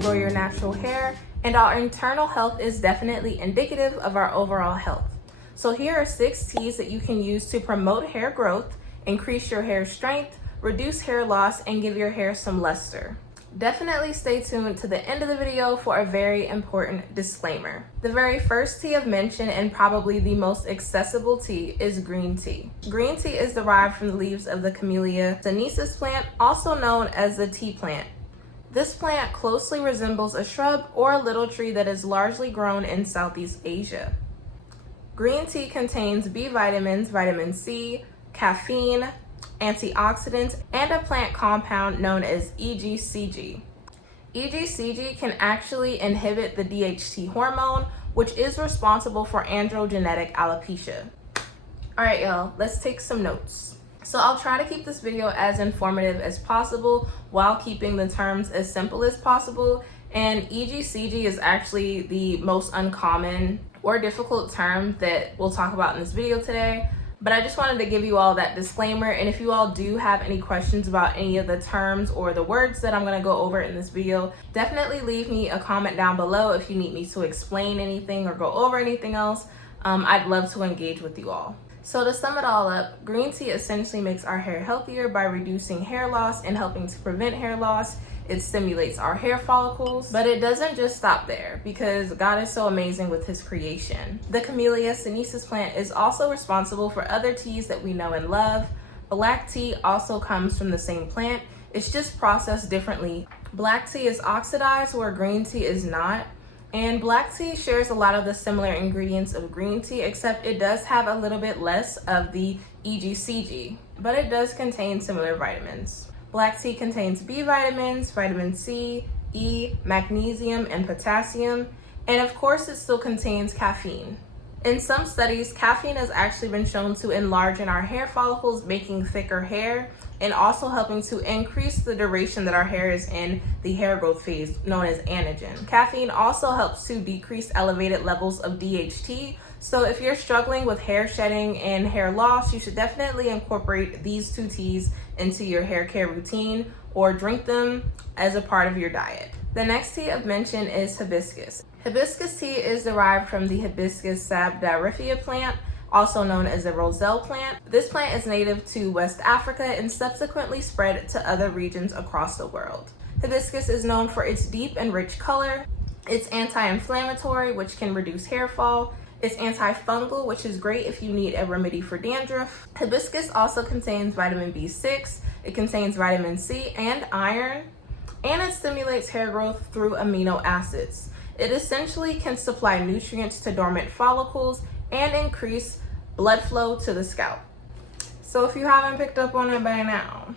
grow your natural hair, and our internal health is definitely indicative of our overall health. So here are 6 teas that you can use to promote hair growth, increase your hair strength, reduce hair loss, and give your hair some luster. Definitely stay tuned to the end of the video for a very important disclaimer. The very first tea of mention, and probably the most accessible tea, is green tea. Green tea is derived from the leaves of the Camellia sinensis plant, also known as the tea plant. This plant closely resembles a shrub or a little tree that is largely grown in Southeast Asia. Green tea contains B vitamins, vitamin C, caffeine, antioxidants, and a plant compound known as EGCG. EGCG can actually inhibit the DHT hormone, which is responsible for androgenetic alopecia. All right, y'all, let's take some notes. So I'll try to keep this video as informative as possible while keeping the terms as simple as possible. And EGCG is actually the most uncommon or difficult term that we'll talk about in this video today. But I just wanted to give you all that disclaimer, and if you all do have any questions about any of the terms or the words that I'm going to go over in this video, definitely leave me a comment down below if you need me to explain anything or go over anything else. I'd love to engage with you all. So to sum it all up, green tea essentially makes our hair healthier by reducing hair loss and helping to prevent hair loss. It stimulates our hair follicles, but it doesn't just stop there because God is so amazing with his creation. The Camellia sinensis plant is also responsible for other teas that we know and love. Black tea also comes from the same plant. It's just processed differently. Black tea is oxidized where green tea is not. And black tea shares a lot of the similar ingredients of green tea, except it does have a little bit less of the EGCG, but it does contain similar vitamins. Black tea contains B vitamins, vitamin C, E, magnesium, and potassium, and of course it still contains caffeine. In some studies, caffeine has actually been shown to enlarge in our hair follicles, making thicker hair, and also helping to increase the duration that our hair is in the hair growth phase, known as anagen. Caffeine also helps to decrease elevated levels of DHT, so if you're struggling with hair shedding and hair loss, you should definitely incorporate these 2 teas into your hair care routine or drink them as a part of your diet. The next tea of mention is hibiscus. Hibiscus tea is derived from the Hibiscus sabdarifia plant, also known as the roselle plant. This plant is native to West Africa and subsequently spread to other regions across the world. Hibiscus is known for its deep and rich color. It's anti-inflammatory, which can reduce hair fall. It's antifungal, which is great if you need a remedy for dandruff. Hibiscus also contains vitamin B6, it contains vitamin C and iron, and it stimulates hair growth through amino acids. It essentially can supply nutrients to dormant follicles and increase blood flow to the scalp. So if you haven't picked up on it by now,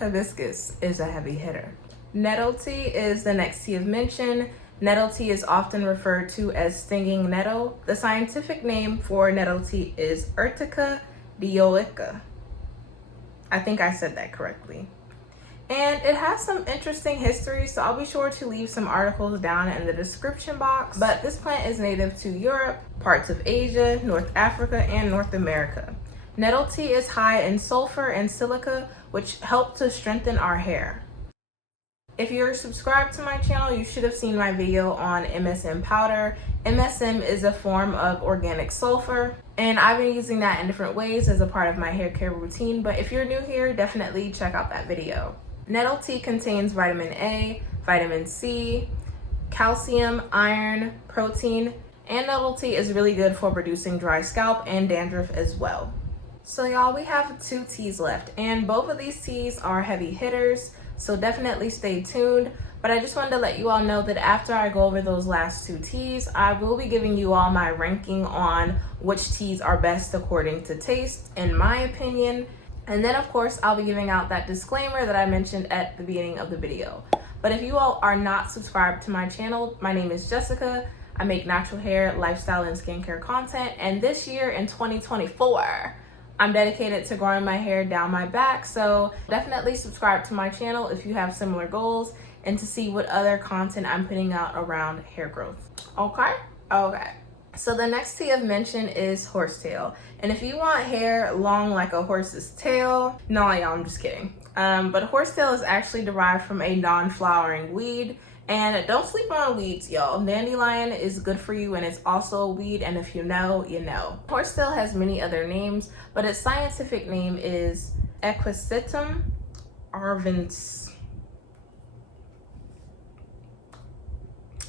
hibiscus is a heavy hitter. Nettle tea is the next tea of mention. Nettle tea is often referred to as stinging nettle. The scientific name for nettle tea is Urtica dioica. I think I said that correctly. And it has some interesting history, so I'll be sure to leave some articles down in the description box. But this plant is native to Europe, parts of Asia, North Africa, and North America. Nettle tea is high in sulfur and silica, which help to strengthen our hair. If you're subscribed to my channel, you should have seen my video on MSM powder. MSM is a form of organic sulfur, and I've been using that in different ways as a part of my hair care routine, but if you're new here, definitely check out that video. Nettle tea contains vitamin A, vitamin C, calcium, iron, protein, and nettle tea is really good for reducing dry scalp and dandruff as well. So y'all, we have 2 teas left, and both of these teas are heavy hitters, so definitely stay tuned. But I just wanted to let you all know that after I go over those last 2 teas, I will be giving you all my ranking on which teas are best according to taste, in my opinion. And then of course, I'll be giving out that disclaimer that I mentioned at the beginning of the video. But if you all are not subscribed to my channel, my name is Jessica. I make natural hair, lifestyle, and skincare content. And this year in 2024, I'm dedicated to growing my hair down my back, so definitely subscribe to my channel if you have similar goals and to see what other content I'm putting out around hair growth. Okay? Okay. So the next tea of mention is horsetail. And if you want hair long like a horse's tail, no y'all, I'm just kidding. But horsetail is actually derived from a non-flowering weed. And don't sleep on weeds, y'all. Dandelion is good for you, and it's also a weed, and if you know, you know. Horsetail has many other names, but its scientific name is Equisetum arvens.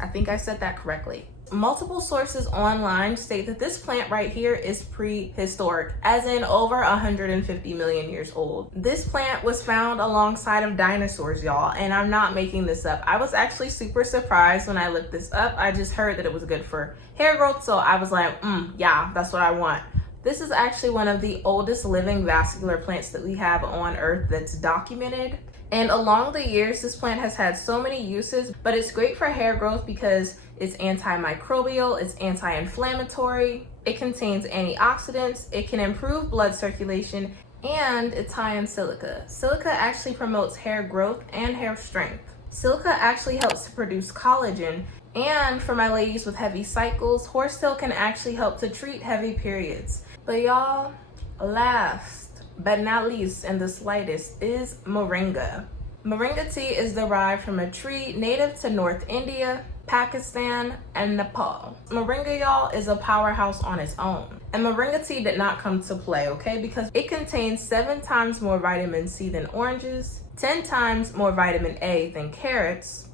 I think I said that correctly. Multiple sources online state that this plant right here is prehistoric, as in over 150 million years old. This plant was found alongside of dinosaurs, y'all, and I'm not making this up. I was actually super surprised when I looked this up. I just heard that it was good for hair growth, so I was like, yeah, that's what I want. This is actually one of the oldest living vascular plants that we have on Earth that's documented. And along the years, this plant has had so many uses, but it's great for hair growth because it's antimicrobial, it's anti-inflammatory, it contains antioxidants, it can improve blood circulation, and it's high in silica. Silica actually promotes hair growth and hair strength. Silica actually helps to produce collagen, and for my ladies with heavy cycles, horsetail can actually help to treat heavy periods. But y'all, last but not least in the slightest is moringa. Moringa tea is derived from a tree native to North India, Pakistan, and Nepal. Moringa, y'all, is a powerhouse on its own. And moringa tea did not come to play, okay? Because it contains 7 times more vitamin C than oranges, 10 times more vitamin A than carrots,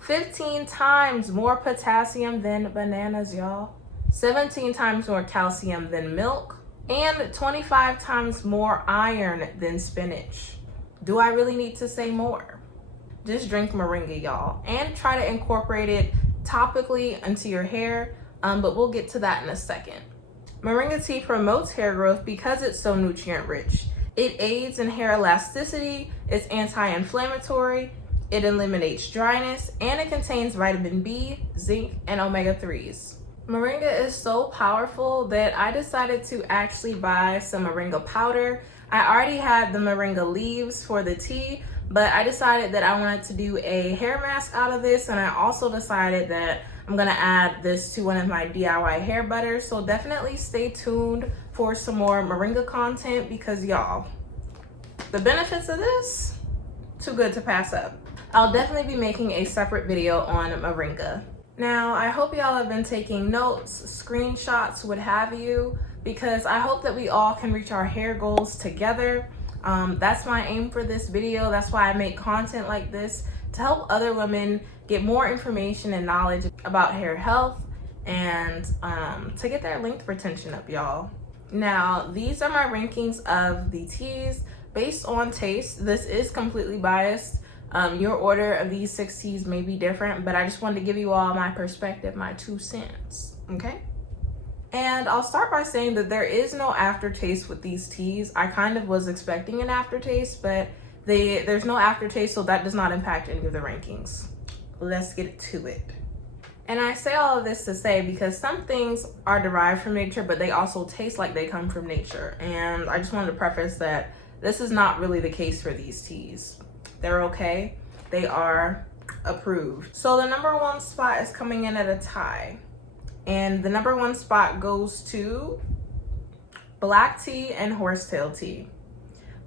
15 times more potassium than bananas, y'all, 17 times more calcium than milk, and 25 times more iron than spinach. Do I really need to say more? Just drink moringa, y'all, and try to incorporate it topically into your hair, but we'll get to that in a second. Moringa tea promotes hair growth because it's so nutrient rich. It aids in hair elasticity, it's anti-inflammatory, it eliminates dryness, and it contains vitamin B, zinc, and omega-3s. Moringa is so powerful that I decided to actually buy some moringa powder. I already had the moringa leaves for the tea, but I decided that I wanted to do a hair mask out of this, and I also decided that I'm gonna add this to one of my DIY hair butters. So definitely stay tuned for some more moringa content because y'all, the benefits of this, too good to pass up. I'll definitely be making a separate video on moringa. Now, I hope y'all have been taking notes, screenshots, what have you, because I hope that we all can reach our hair goals together. That's my aim for this video. That's why I make content like this, to help other women get more information and knowledge about hair health and to get their length retention up, y'all. Now, these are my rankings of the teas based on taste. This is completely biased. Your order of these 6 teas may be different, but I just wanted to give you all my perspective, my 2 cents, okay? And I'll start by saying that there is no aftertaste with these teas. I kind of was expecting an aftertaste, but there's no aftertaste, so that does not impact any of the rankings. Let's get to it. And I say all of this to say because some things are derived from nature, but they also taste like they come from nature. And I just wanted to preface that this is not really the case for these teas. They're okay. They are approved. So the number 1 spot is coming in at a tie. And the number 1 spot goes to black tea and horsetail tea.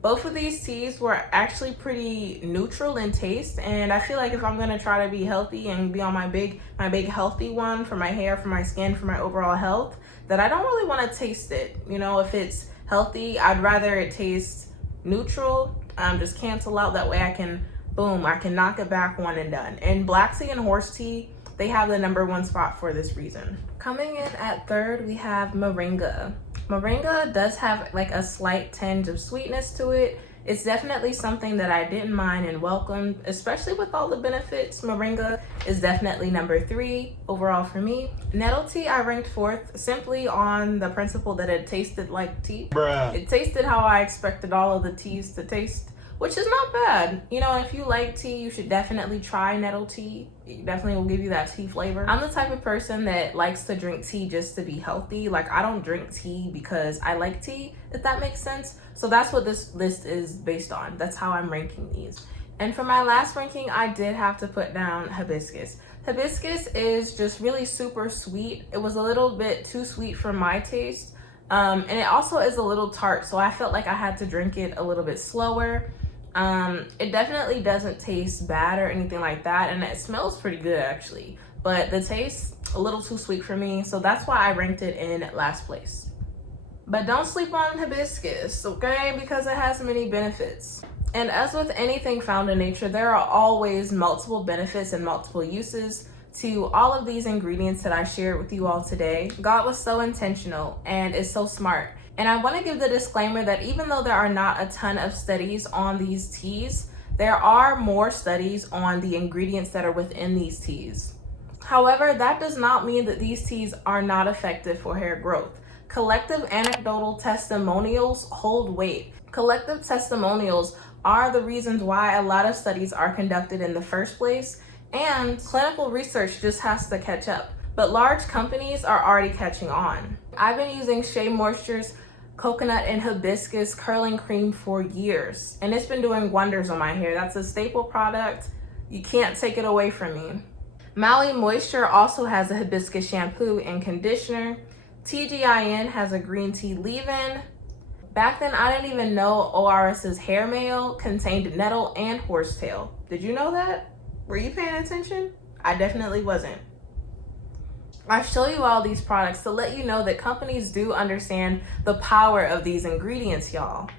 Both of these teas were actually pretty neutral in taste, and I feel like if I'm gonna try to be healthy and be on my big healthy one for my hair, for my skin, for my overall health, that I don't really want to taste it. You know, if it's healthy, I'd rather it taste neutral. Just cancel out, that way I can, boom, I can knock it back one and done. And black tea and horse tea, they have the number 1 spot for this reason. Coming in at 3rd, we have moringa. Moringa does have like a slight tinge of sweetness to it. It's definitely something that I didn't mind and welcomed, especially with all the benefits. Moringa is definitely number 3 overall for me. Nettle tea I ranked 4th simply on the principle that it tasted like tea. Bruh. It tasted how I expected all of the teas to taste, which is not bad. You know, if you like tea, you should definitely try nettle tea. It definitely will give you that tea flavor. I'm the type of person that likes to drink tea just to be healthy. Like, I don't drink tea because I like tea, if that makes sense. So that's what this list is based on. That's how I'm ranking these. And for my last ranking, I did have to put down hibiscus. Hibiscus is just really super sweet. It was a little bit too sweet for my taste. And it also is a little tart, so I felt like I had to drink it a little bit slower. It definitely doesn't taste bad or anything like that, and it smells pretty good actually, but the taste a little too sweet for me, so that's why I ranked it in last place. But don't sleep on hibiscus, okay, because it has many benefits. And as with anything found in nature, there are always multiple benefits and multiple uses to all of these ingredients that I shared with you all today. God was so intentional and is so smart. And I want to give the disclaimer that even though there are not a ton of studies on these teas, there are more studies on the ingredients that are within these teas. However, that does not mean that these teas are not effective for hair growth. Collective anecdotal testimonials hold weight. Collective testimonials are the reasons why a lot of studies are conducted in the first place, and clinical research just has to catch up. But large companies are already catching on. I've been using Shea Moisture's coconut and hibiscus curling cream for years, and it's been doing wonders on my hair. That's a staple product. You can't take it away from me. Maui Moisture also has a hibiscus shampoo and conditioner. TGIN has a green tea leave-in. Back then, I didn't even know ORS's hair mail contained nettle and horsetail. Did you know that? Were you paying attention? I definitely wasn't. I show you all these products to let you know that companies do understand the power of these ingredients, y'all.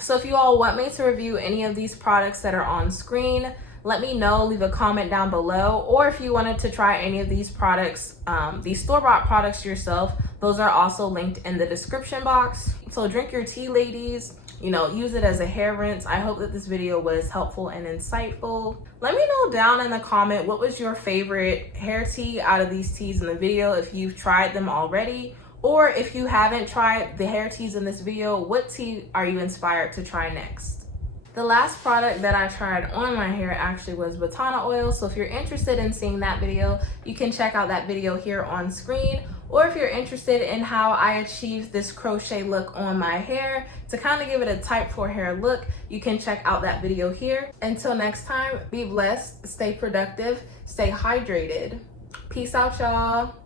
So if you all want me to review any of these products that are on screen, let me know, leave a comment down below. Or if you wanted to try any of these products, these store-bought products yourself, those are also linked in the description box. So drink your tea, ladies. You know, use it as a hair rinse. I hope that this video was helpful and insightful. Let me know down in the comment what was your favorite hair tea out of these teas in the video, if you've tried them already, or if you haven't tried the hair teas in this video, what tea are you inspired to try next? The last product that I tried on my hair actually was Botana oil, so if you're interested in seeing that video, you can check out that video here on screen. Or if you're interested in how I achieved this crochet look on my hair to kind of give it a type 4 hair look, you can check out that video here. Until next time, be blessed, stay productive, stay hydrated. Peace out, y'all.